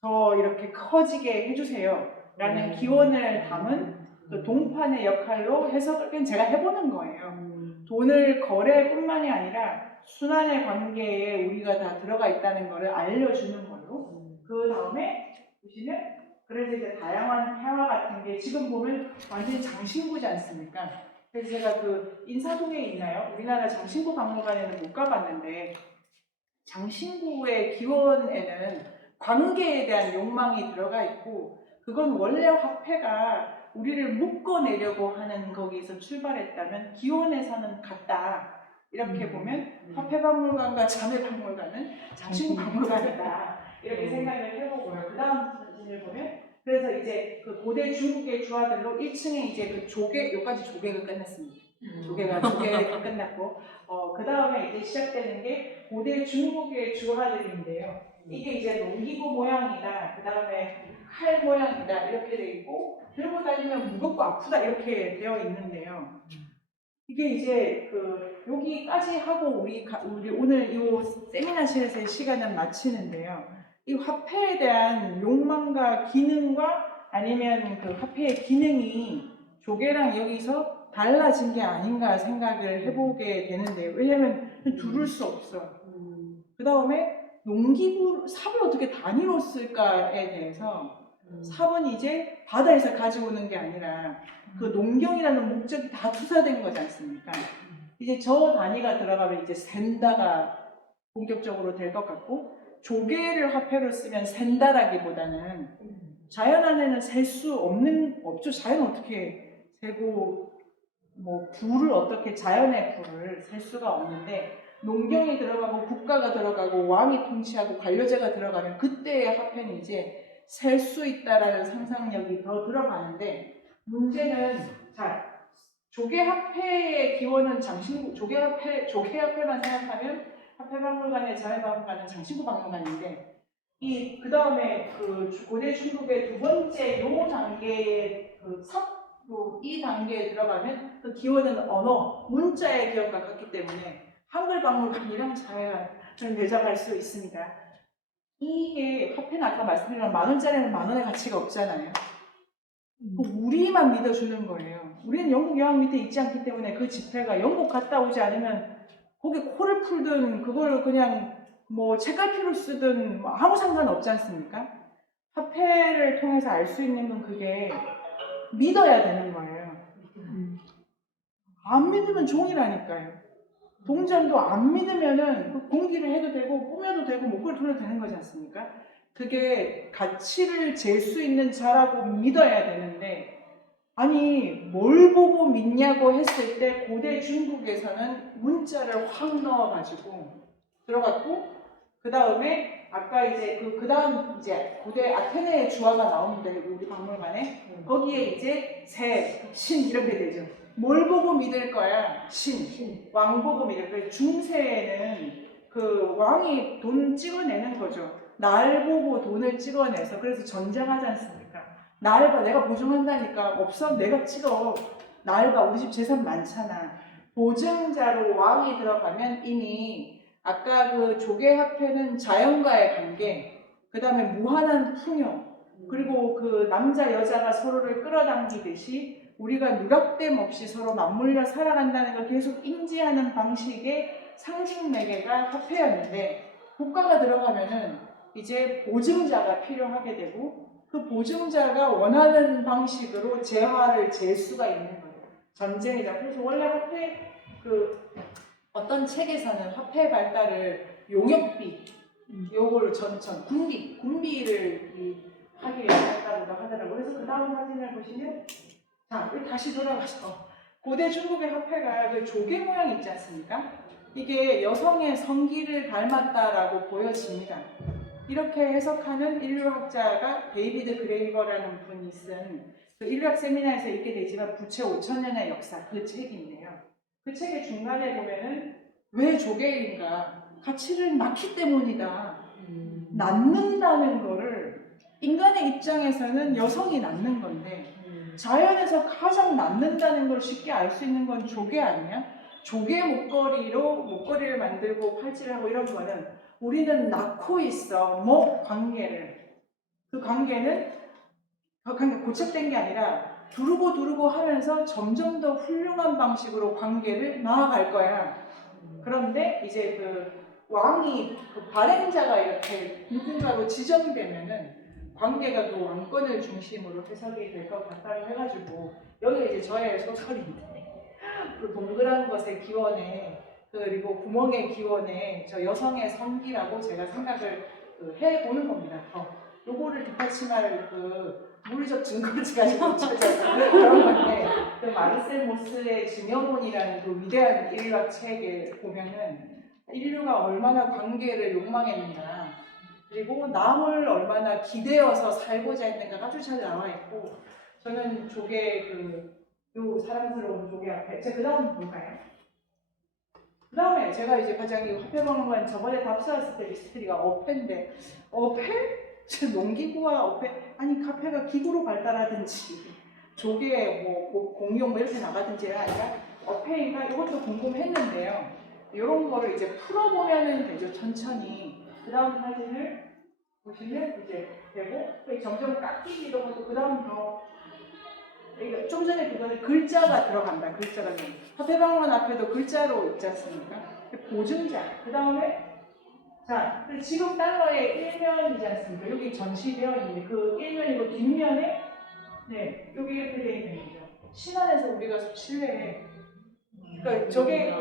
더 이렇게 커지게 해주세요라는 기원을 담은 그 동판의 역할로 해석을 제가 해보는 거예요. 돈을 거래뿐만이 아니라 순환의 관계에 우리가 다 들어가 있다는 것을 알려주는 걸로. 그 다음에 보시면 그래서 이제 다양한 회화 같은 게 지금 보면 완전히 장신구지 않습니까? 그래서 제가 그 인사동에 있나요? 우리나라 장신구 박물관에는 못 가봤는데 장신구의 기원에는 관계에 대한 욕망이 들어가 있고 그건 원래 화폐가 우리를 묶어내려고 하는 거기서 출발했다면 기원에서는 같다. 이렇게 보면 화폐박물관과 자매박물관은 장신구박물관이다. 이렇게 생각을 해보고요. 그 다음 사진을 보면 그래서 이제 그 고대 중국의 주화들로 1층에 이제 그 여기까지 조개가 끝났습니다. 조개가 끝났고 그 다음에 이제 시작되는 게 고대 중국의 주화들인데요. 이게 이제 농기구 모양이다. 그 다음에 칼 모양이다. 이렇게 돼 있고 들고 다니면 무겁고 아프다. 이렇게 되어 있는데요. 이게 이제 여기까지 하고 우리 오늘 이 세미나실에서의 시간은 마치는데요. 이 화폐에 대한 욕망과 기능과 아니면 그 화폐의 기능이 조개랑 여기서 달라진 게 아닌가 생각을 해보게 되는데요. 왜냐면 두를 수 없어. 그 다음에 농기구 삽을 어떻게 단위로 쓸까에 대해서 삽은 이제 바다에서 가져오는 게 아니라 그 농경이라는 목적이 다 투사된 거지 않습니까? 이제 저 단위가 들어가면 이제 센다가 본격적으로 될 것 같고, 조개를 화폐로 쓰면 센다라기보다는 자연 안에는 셀 수 없죠. 자연은 어떻게 세고 뭐 부를 어떻게 자연의 부를 셀 수가 없는데, 농경이 들어가고 국가가 들어가고 왕이 통치하고 관료제가 들어가면 그때의 화폐는 이제 셀 수 있다라는 상상력이 더 들어가는데, 문제는 자 조개화폐의 기원은 장신구 조개화폐만 생각하면 화폐박물관의 자연박물관은 장신구 박물관인데, 그 다음에 고대 중국의 두 번째 요 단계의 이 단계에 들어가면 그 기원은 언어, 문자의 기원과 같기 때문에 한글 박물관이랑 잘 대적할 수 있습니다. 이게 화폐는 아까 말씀드린 10,000원짜리는 10,000원의 가치가 없잖아요. 우리만 믿어주는 거예요. 우리는 영국 여왕 밑에 있지 않기 때문에 그 지폐가 영국 갔다 오지 않으면 거기 코를 풀든 그걸 그냥 뭐 책갈피로 쓰든 뭐 아무 상관없지 않습니까? 화폐를 통해서 알 수 있는 건 그게 믿어야 되는 거예요. 안 믿으면 종이라니까요. 동전도 안 믿으면은 그 공기를 해도 되고 꾸며도 되고 목걸이 돌려도 되는 거지 않습니까? 그게 가치를 잴 수 있는 자라고 믿어야 되는데, 아니 뭘 보고 믿냐고 했을 때 고대 중국에서는 문자를 확 넣어가지고 들어갔고, 그 다음에 아까 이제 그 다음 이제 고대 아테네의 주화가 나오는데 우리 박물관에 거기에 이제 새, 신 이렇게 되죠. 뭘 보고 믿을 거야? 신. 왕 보고 믿을 거야. 중세에는 그 왕이 돈 찍어내는 거죠. 날 보고 돈을 찍어내서, 그래서 전쟁하지 않습니까? 날 봐, 내가 보증한다니까. 없어, 내가 찍어. 날 봐, 우리 집 재산 많잖아. 보증자로 왕이 들어가면 이미 아까 그 조개화폐는 자연과의 관계, 그 다음에 무한한 풍요, 그리고 그 남자 여자가 서로를 끌어당기듯이 우리가 누락됨 없이 서로 맞물려 살아간다는 걸 계속 인지하는 방식의 상징 매개가 화폐였는데, 국가가 들어가면은 이제 보증자가 필요하게 되고, 그 보증자가 원하는 방식으로 재화를 잴 수가 있는 거예요. 전쟁이다. 그래서 원래 화폐 어떤 책에서는 화폐 발달을 용역비, 요걸로 군비를 하기 위해서 했다고 하더라고요. 그래서 그 다음 사진을 보시면, 자, 여기 다시 돌아가서 고대 중국의 화폐가 그 조개 모양 있지 않습니까? 이게 여성의 성기를 닮았다라고 보여집니다. 이렇게 해석하는 인류학자가 데이비드 그레이버라는 분이 쓴 그 인류학 세미나에서 읽게 되지만 부채 5,000년의 역사, 그 책인데요. 그 책의 중간에 보면은 왜 조개인가? 가치를 낳기 때문이다. 낳는다는 거를 인간의 입장에서는 여성이 낳는 건데, 자연에서 가장 낳는다는 걸 쉽게 알 수 있는 건 조개 아니야? 조개 목걸이를 만들고 팔찌를 하고 이런 거는 우리는 낳고 있어. 뭐 관계를. 그 관계는 고착된 게 아니라 두르고 하면서 점점 더 훌륭한 방식으로 관계를 나아갈 거야. 그런데 이제 왕이 발행자가 이렇게 누군가로 지정이 되면은 관계가 그 왕권을 중심으로 해석이 될 것 같다고 해가지고, 여기 이제 저의 소설인데 그 동그란 것의 기원에, 그리고 구멍의 기원에 저 여성의 성기라고 제가 생각을 해보는 겁니다. 요거를 뒷받침할 물리적 증거를 가지고 못 찾아서 그런 건데, 그 마르셀 모스의 증여론이라는 그 위대한 인류학 책에 보면은 인류가 얼마나 관계를 욕망했는가, 그리고 남을 얼마나 기대어서 살고자 했는가 아주 잘 나와 있고, 저는 요 사랑스러운 조개 앞에, 그 다음 볼까요? 그 다음에 제가 이제 가장 이 화폐박물관 저번에 답사했을 때 미스터리가 어폐인데, 어폐? 농기구와 어폐? 아니 카페가 기구로 발달하든지 조개 공용 이렇게 나가든지 아니라 어페인가 이것도 궁금했는데요. 이런 거를 이제 풀어보면은 되죠. 천천히. 그 다음 사진을 보시면 이제 되고 점점 깎이기도 하고 그 다음 더 좀 전에 그거는 글자가 들어간다. 글자가 화폐박물관 앞에도 글자로 있지 않습니까? 보증자. 그 다음에 자 지금 달러의 1면이지 않습니까? 여기 전시되어 있는데 그 1면이고 뒷면에 네 여기 이렇게 되어 있는 거죠. 신안에서 우리가 신뢰해. 그러니까 저게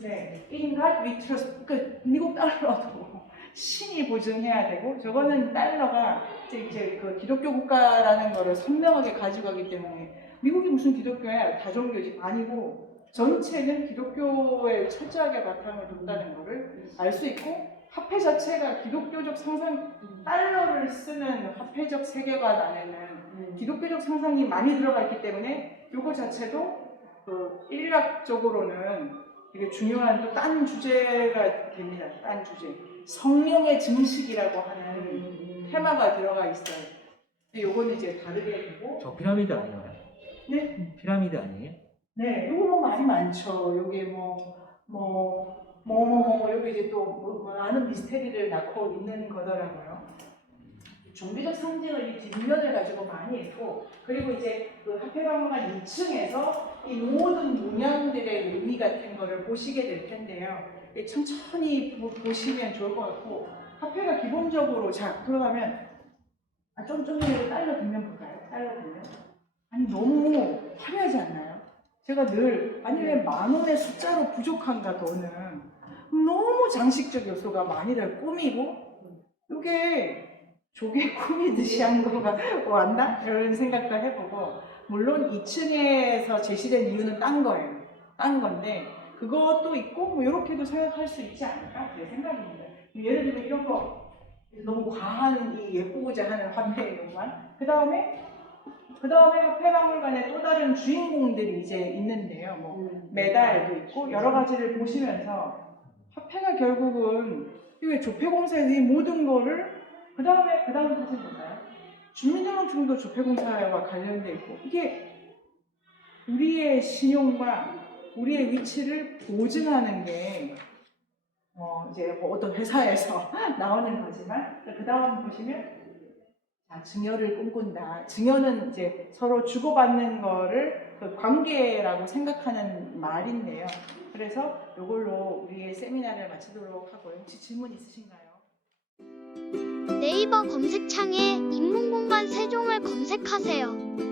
네, in God we trust. 그러니까 미국 달러도 신이 보증해야 되고 저거는 달러가 이제 그 기독교 국가라는 거를 선명하게 가져가기 때문에 미국이 무슨 기독교야 다종교지 아니고 전체는 기독교에 철저하게 바탕을 뒀다는 거를 알 수 있고 화폐 자체가 기독교적 상상 달러를 쓰는 화폐적 세계관 안에는 기독교적 상상이 많이 들어가 있기 때문에 이거 자체도 그 일학적으로는 되게 중요한 또 딴 주제가 됩니다. 딴 주제. 성령의 증식이라고 하는 테마가 들어가 있어요. 근데 요거는 이제 다르게 되고. 저 피라미드 아니에요? 네? 피라미드 아니에요? 네, 요거 뭐 말이 많죠. 요게 요게 이제 또 많은 미스테리를 낳고 있는 거더라고요. 종교적 상징을 이 뒷면을 가지고 많이 했고, 그리고 이제 그 화폐박물관 2층에서 이 모든 문양들의 의미 같은 거를 보시게 될 텐데요. 천천히 보시면 좋을 것 같고, 화폐가 기본적으로, 자, 들어가면, 좀 전에 달러 뒷면 볼까요? 달러 뒷면. 아니, 너무 화려하지 않나요? 제가 늘, 아니, 왜 10,000원의 숫자로 부족한가, 너는. 너무 장식적 요소가 많이들 꾸미고, 이게 조개 꾸미듯이 한 거가 왔나? 이런 생각도 해보고, 물론 2층에서 제시된 이유는 딴 거예요. 딴 건데, 그것도 있고, 뭐, 이렇게도 생각할 수 있지 않을까? 제 생각입니다. 예를 들면 이런 거, 너무 과한 이 예쁘고자 하는 화폐의 것만. 그 다음에 화폐박물관에 또 다른 주인공들이 이제 있는데요. 뭐, 메달도 있고, 여러 가지를 보시면서, 화폐가 결국은, 이게 조폐공사에서 이 모든 거를 그 다음 사진 볼까요? 주민등록증도 조폐공사와 관련돼 있고 이게 우리의 신용과 우리의 위치를 보증하는 게 이제 뭐 어떤 회사에서 나오는 거지만 그 다음 보시면 자, 증여를 꿈꾼다. 증여는 이제 서로 주고받는 거를 그 관계라고 생각하는 말인데요. 그래서 이걸로 우리의 세미나를 마치도록 하고요. 혹시 질문 있으신가요? 네이버 검색창에 인문공간 세종을 검색하세요.